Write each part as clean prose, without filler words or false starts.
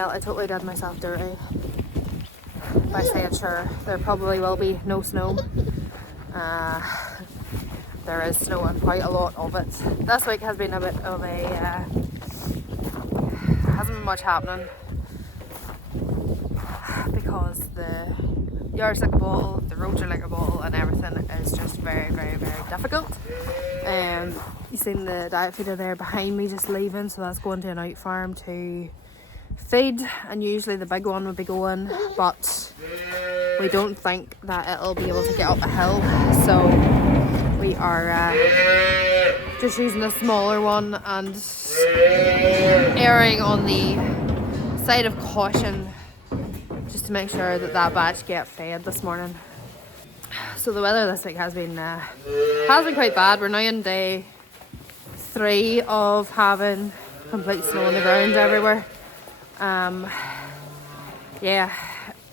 Well, I totally did myself dirty by saying sure there probably will be no snow. There is snow and quite a lot of it. This week has been a bit of a hasn't been much happening because the yard's like a bottle, the roads are like a bottle, and everything is just very, very, very difficult. You seen the diet feeder there behind me just leaving, so that's going to an out farm to feed, and usually the big one would be going, but we don't think that it'll be able to get up a hill, so we are just using a smaller one and erring on the side of caution just to make sure that that batch get fed this morning. So the weather this week has been quite bad. We're now in day 3 of having complete snow on the ground everywhere. Yeah,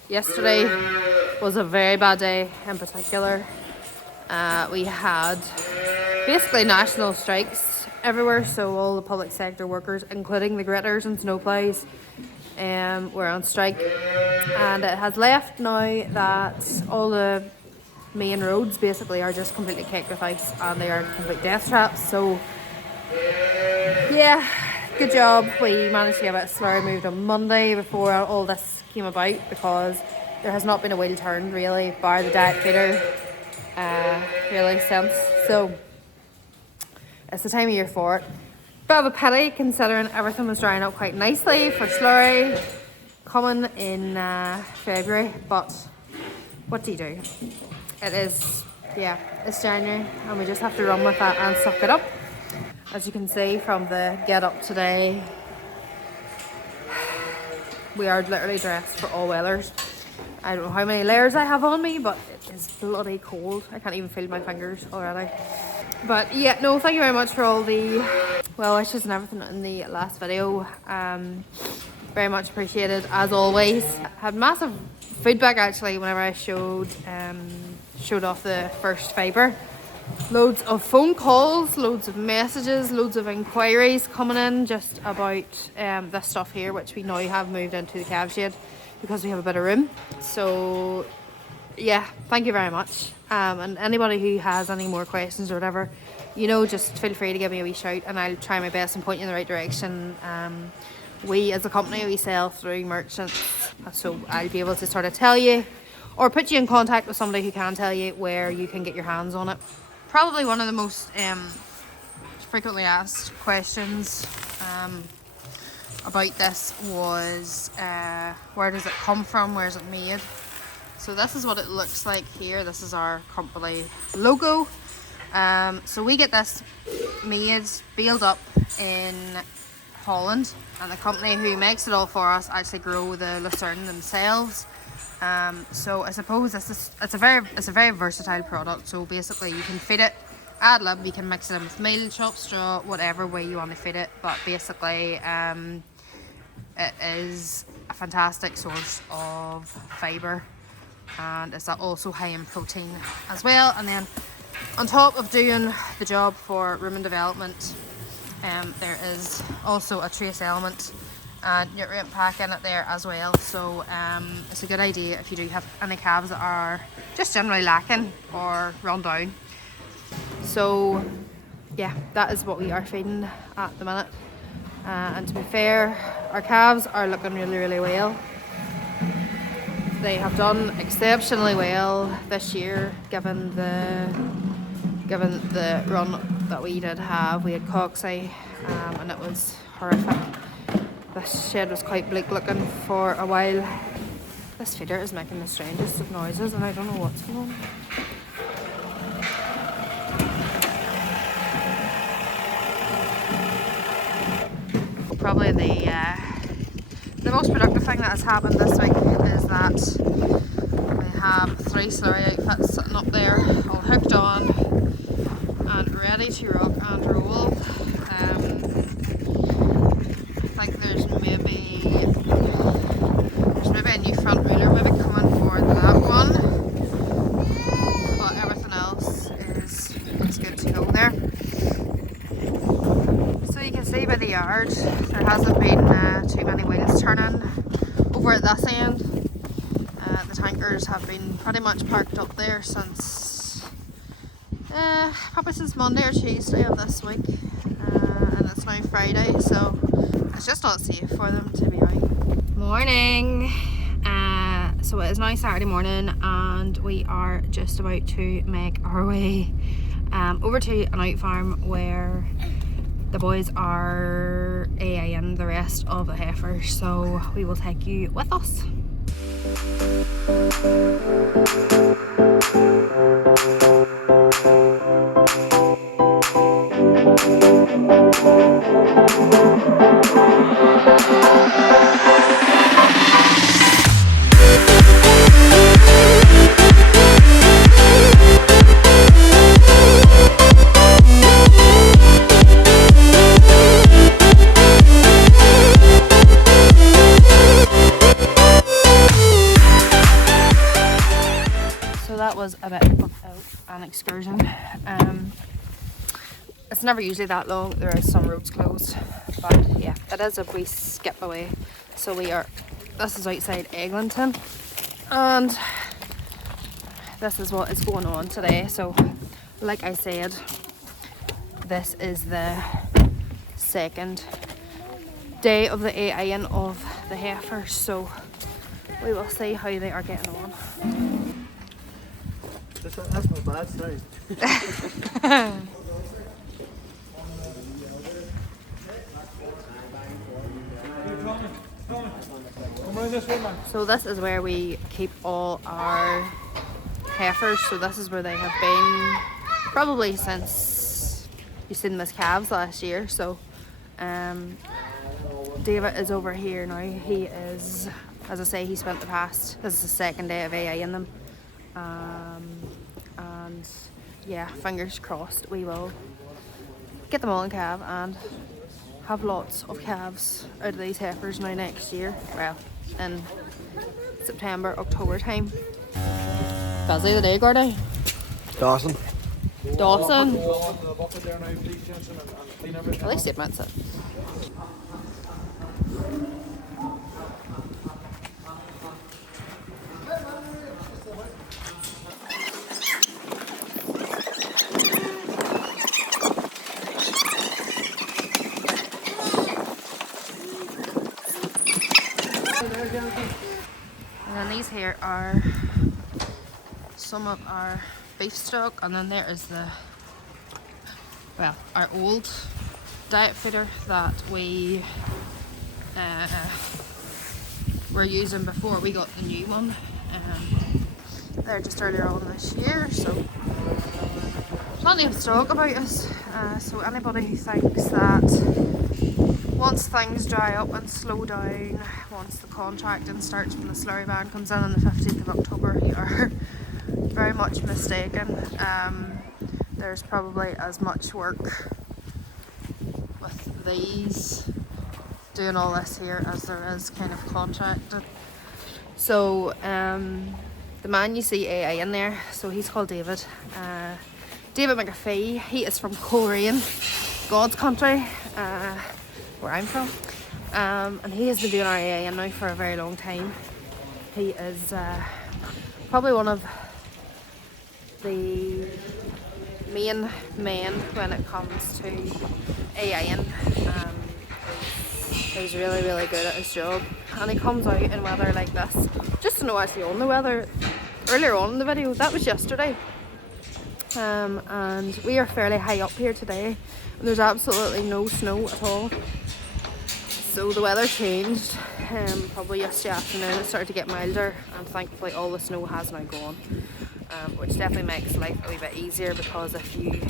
yesterday was a very bad day in particular. We had basically national strikes everywhere, so all the public sector workers, including the gritters and snowplows, were on strike, and it has left now that all the main roads basically are just completely caked with ice and they are complete death traps. So yeah, good job. We managed to get a bit of slurry moved on Monday before all this came about, because there has not been a wheel turned really bar the diet feeder really since. So it's the time of year for it. Bit of a pity considering everything was drying up quite nicely for slurry coming in February, but what do you do? It is, yeah, it's January and we just have to run with that and suck it up. As you can see from the get up today, we are literally dressed for all weathers. I don't know how many layers I have on me, but it is bloody cold. I can't even feel my fingers already. But yeah, no, thank you very much for all the well wishes and everything in the last video. Very much appreciated as always. Had massive feedback actually whenever I showed off the first fibre. Loads of phone calls, loads of messages, loads of inquiries coming in just about this stuff here, which we now have moved into the calf shed because we have a bit of room. So yeah, thank you very much. And anybody who has any more questions or whatever, you know, just feel free to give me a wee shout and I'll try my best and point you in the right direction. We as a company, we sell through merchants, so I'll be able to sort of tell you or put you in contact with somebody who can tell you where you can get your hands on it. Probably one of the most frequently asked questions about this was where does it come from, where is it made? So this is what it looks like here. This is our company logo. So we get this made, built up in Holland, and the company who makes it all for us actually grow the lucerne themselves. So I suppose it's a very versatile product. So basically you can feed it ad lib, you can mix it in with meal, chopped straw, whatever way you want to feed it, but basically it is a fantastic source of fibre, and it's also high in protein as well. And then on top of doing the job for rumen development, there is also a trace element and nutrient pack in it there as well. So it's a good idea if you do have any calves that are just generally lacking or run down. So yeah, that is what we are feeding at the minute. And to be fair, our calves are looking really, really well. They have done exceptionally well this year, given the run that we did have. We had coxswain, and it was horrific. This shed was quite bleak looking for a while. This feeder is making the strangest of noises and I don't know what's going on. Probably the most productive thing that has happened this week is that we have 3 slurry outfits sitting up there, all hooked on and ready to rock and roll. I think there's maybe a new front wheeler maybe coming for that one, but everything else is good to go there. So you can see by the yard. There hasn't been too many wheels turning over at this end. The tankers have been pretty much parked up there since probably since Monday or Tuesday of this week, and it's now Friday, so it's just not safe for them to be out. Morning. So it is now Saturday morning and we are just about to make our way over to an out farm where the boys are AIing the rest of the heifers, so we will take you with us. A bit of an excursion. It's never usually that long. There are some roads closed, but yeah, it is a wee skip away. So this is outside Eglinton, and this is what is going on today. So like I said, this is the second day of the AIing of the heifers, so we will see how they are getting on. That's not bad, sorry. So this is where we keep all our heifers. So this is where they have been probably since you've seen them as calves last year. So David is over here now. He is, as I say, he spent this is the second day of AIing them. And yeah, fingers crossed we will get them all in calf and have lots of calves out of these heifers now next year. Well, in September, October time. Busy the day, Gordy? Dawson. At least 8 minutes. And then these here are some of our beef stock, and then there is our old diet feeder that we were using before we got the new one. They're just earlier on this year, so plenty of stock about us. So anybody who thinks that once things dry up and slow down, once the contracting starts when the slurry ban comes in on the 15th of October, you are very much mistaken. There's probably as much work with these doing all this here as there is kind of contracted. So the man you see AI in there, so he's called David. David McAfee. He is from Korean, God's country, where I'm from, and he has been doing our AIing now for a very long time. He is probably one of the main men when it comes to AIing. He's really, really good at his job, and he comes out in weather like this. Just to know actually on the weather, earlier on in the video, that was yesterday, and we are fairly high up here today, and there's absolutely no snow at all. So the weather changed probably yesterday afternoon. It started to get milder, and thankfully all the snow has now gone, which definitely makes life a wee bit easier, because if you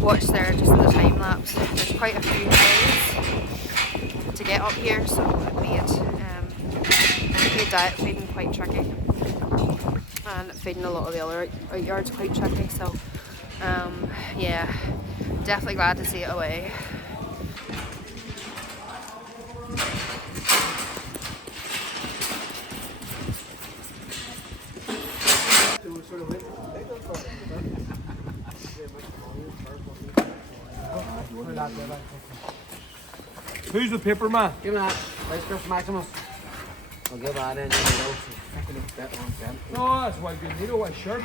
watch there just in the time lapse, there's quite a few hills to get up here, so it made diet feeding quite tricky, and feeding a lot of the other out yards quite tricky. So yeah, definitely glad to see it away. Who's the paper man? Give me that. Vice Chris Maximus. I'll give that in. No, that's why you need a white shirt.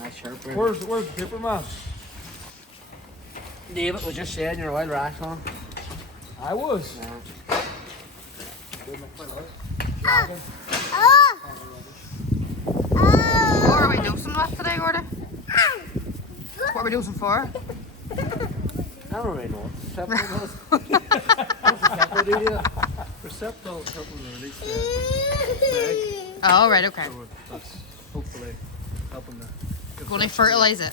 That's sharp. Where's the paper man? David was just saying you're a wild rash on. I was. Yeah. What are we dosing with today, Gordy? What are we dosing for? I don't really know. Receptal helping to release the egg. Oh, right, okay. So that's hopefully helping the. Going to fertilise it.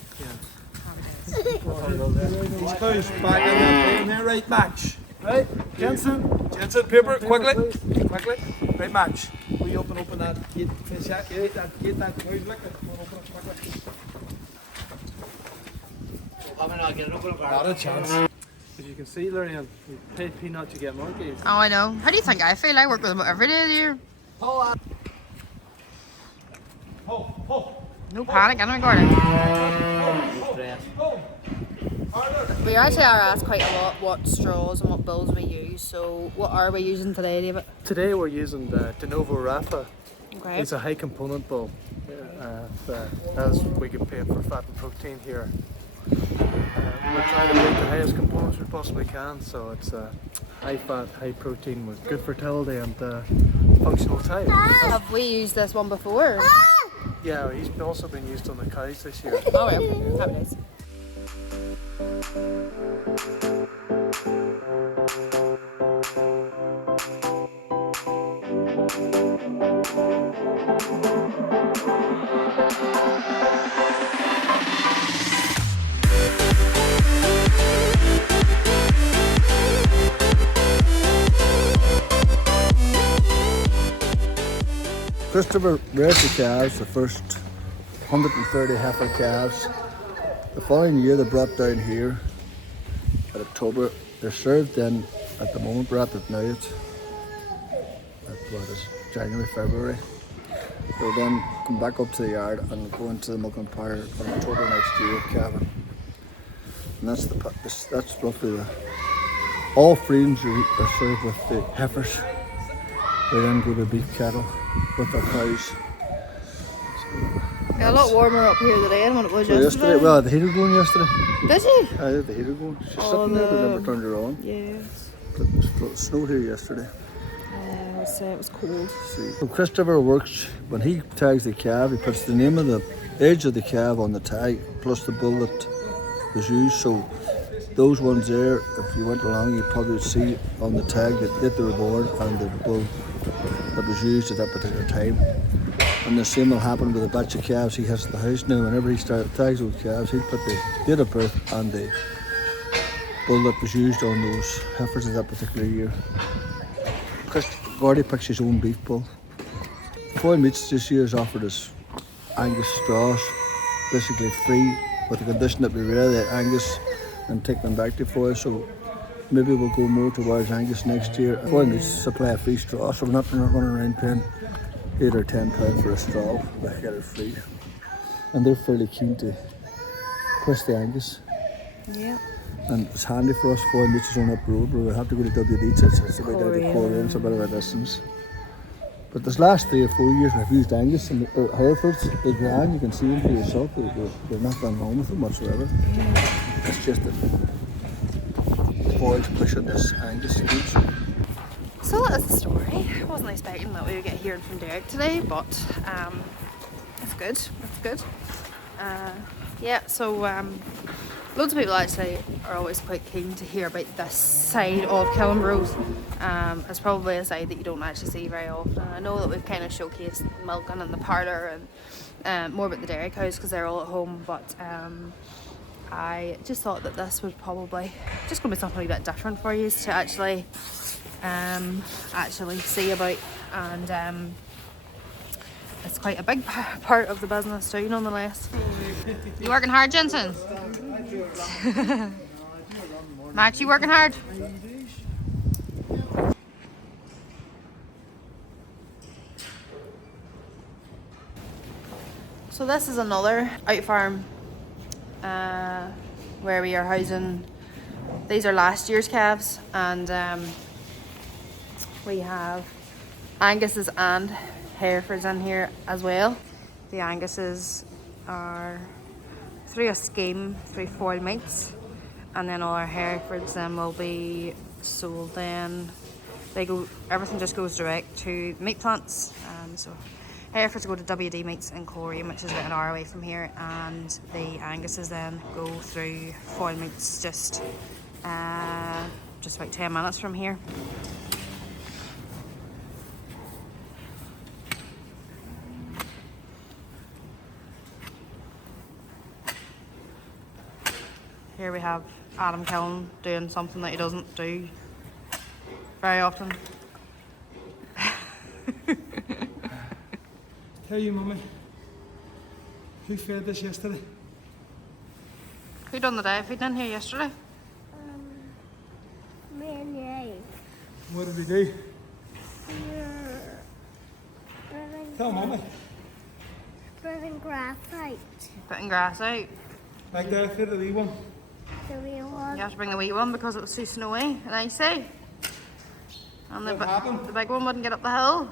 These cows back in there, right match. Right, Jensen, paper, quickly. Right match. We open that gate, finish that gate, that cow's licking. Open it quickly. Not a chance. As you can see, Larian, you pay peanuts, you get monkeys. Oh, I know. How do you think I feel? I work with them every day of the year. No panic, I'm Gordon. We actually are asked quite a lot what straws and what bulls we use. So what are we using today, David? Today we're using the De Novo Rafa. Okay. It's a high component bull. As we can pay for fat and protein here. We're trying to make the highest components we possibly can, so it's high fat, high protein with good fertility and functional time. Have we used this one before? Yeah, he's also been used on the cows this year. Oh, yeah. Happy days. Christopher raised the calves, the first 130 heifer calves. The following year they brought down here in October. They're served then at the moment we're at it now. It's January, February. They'll then come back up to the yard and go into the milking powder in October next year calving. And that's roughly all freedings are served with the heifers. They then go to beef cattle with their cows. Got a lot warmer up here today than what it was yesterday. Well, the heater going yesterday. Did you? I had the heater going. She's sitting there, but never turned her on. Yes. It snowed here yesterday. It was cold. So Christopher works, when he tags the calf, he puts the name of the age of the calf on the tag, plus the bull that was used. So those ones there, if you went along, you'd probably see on the tag the date they were born and the bull that was used at that particular time. And the same will happen with a batch of calves he has at the house now. Whenever he tags those calves, he'll put the date of birth and the bull that was used on those heifers of that particular year. Gordy picks his own beef bull. Foil Meats this year is offered us Angus straws, basically free, with the condition that we rear the Angus and take them back to Foil. So maybe we'll go more towards Angus next year. Foil Meats supply a free straw, so we're not running around paying £8 or £10 for a straw. We get it free. And they're fairly keen to push the Angus. Yeah. And it's handy for us. Foil Meats is on up road where we have to go to WD. It's about down to Killen, it's a bit of a distance. But this last 3 or 4 years we've used Angus and Heifers. They're grand, you can see them for yourself. They're not done wrong with them whatsoever. It's just that Foil's pushing this Angus to reach. So that is the story. I wasn't expecting that we would get hearing from Derek today, but it's good. It's good. Loads of people actually are always quite keen to hear about this side of Killen Road. It's probably a side that you don't actually see very often. I know that we've kind of showcased milking and the parlour and more about the dairy cows because they're all at home, but I just thought that this was probably just going to be something a bit different for you to actually see about, and it's quite a big part of the business too, nonetheless. You working hard, Jensen? Max, you working hard? So this is another out farm where we are housing These are last year's calves, and we have Angus's and Heifers in here as well. The Anguses are through a scheme through foil meats, and then all our Heifers then will be sold. Then everything just goes direct to meat plants. So Heifers go to WD Meats in Killen, which is about an hour away from here, and the Anguses then go through foil meats just about 10 minutes from here. Here we have Adam Killen doing something that he doesn't do very often. Tell you, Mummy, who fed this yesterday? Who done the day feeding in here yesterday? Me and you. What did we do? Running, Tell Mummy. running grass out. Putting grass out. Like that, fit the wee one. The real You one. have to bring the wee one because it was too snowy and icy. And What happened? the big one wouldn't get up the hill.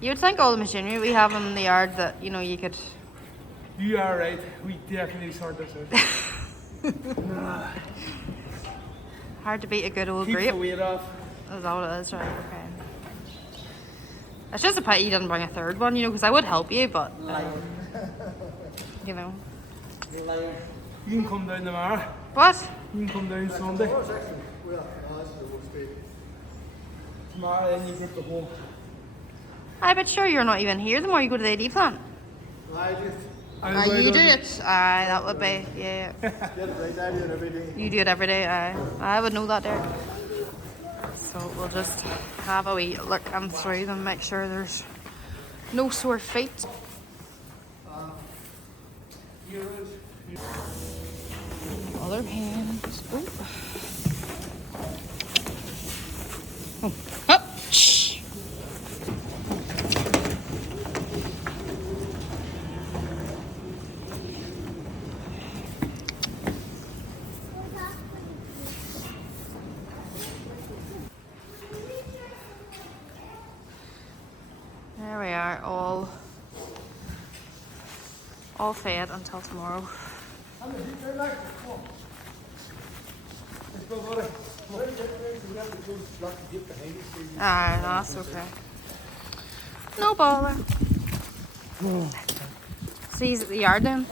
You would think all the machinery we have in the yard that, you know, you could... You are right. We definitely sort this out. Hard to beat a good old Keep grape. the weight off. Is that what it is? Right, okay. It's just a pity you didn't bring a third one, you know, because I would help you, but... you know. You can come down tomorrow. What? You can come down Sunday. Tomorrow then you get the whole. I bet sure you're not even here the more you go to the AD plant. You do it. Aye, that would be, yeah. You do it every day, aye. I would know that, Derek. So we'll just have a wee look and through them, make sure there's no sore feet. Other hands. Oh. Oh. Up. Shh. There we are, all fed until tomorrow. Ah, no, that's okay. No bother. See you at the yard then.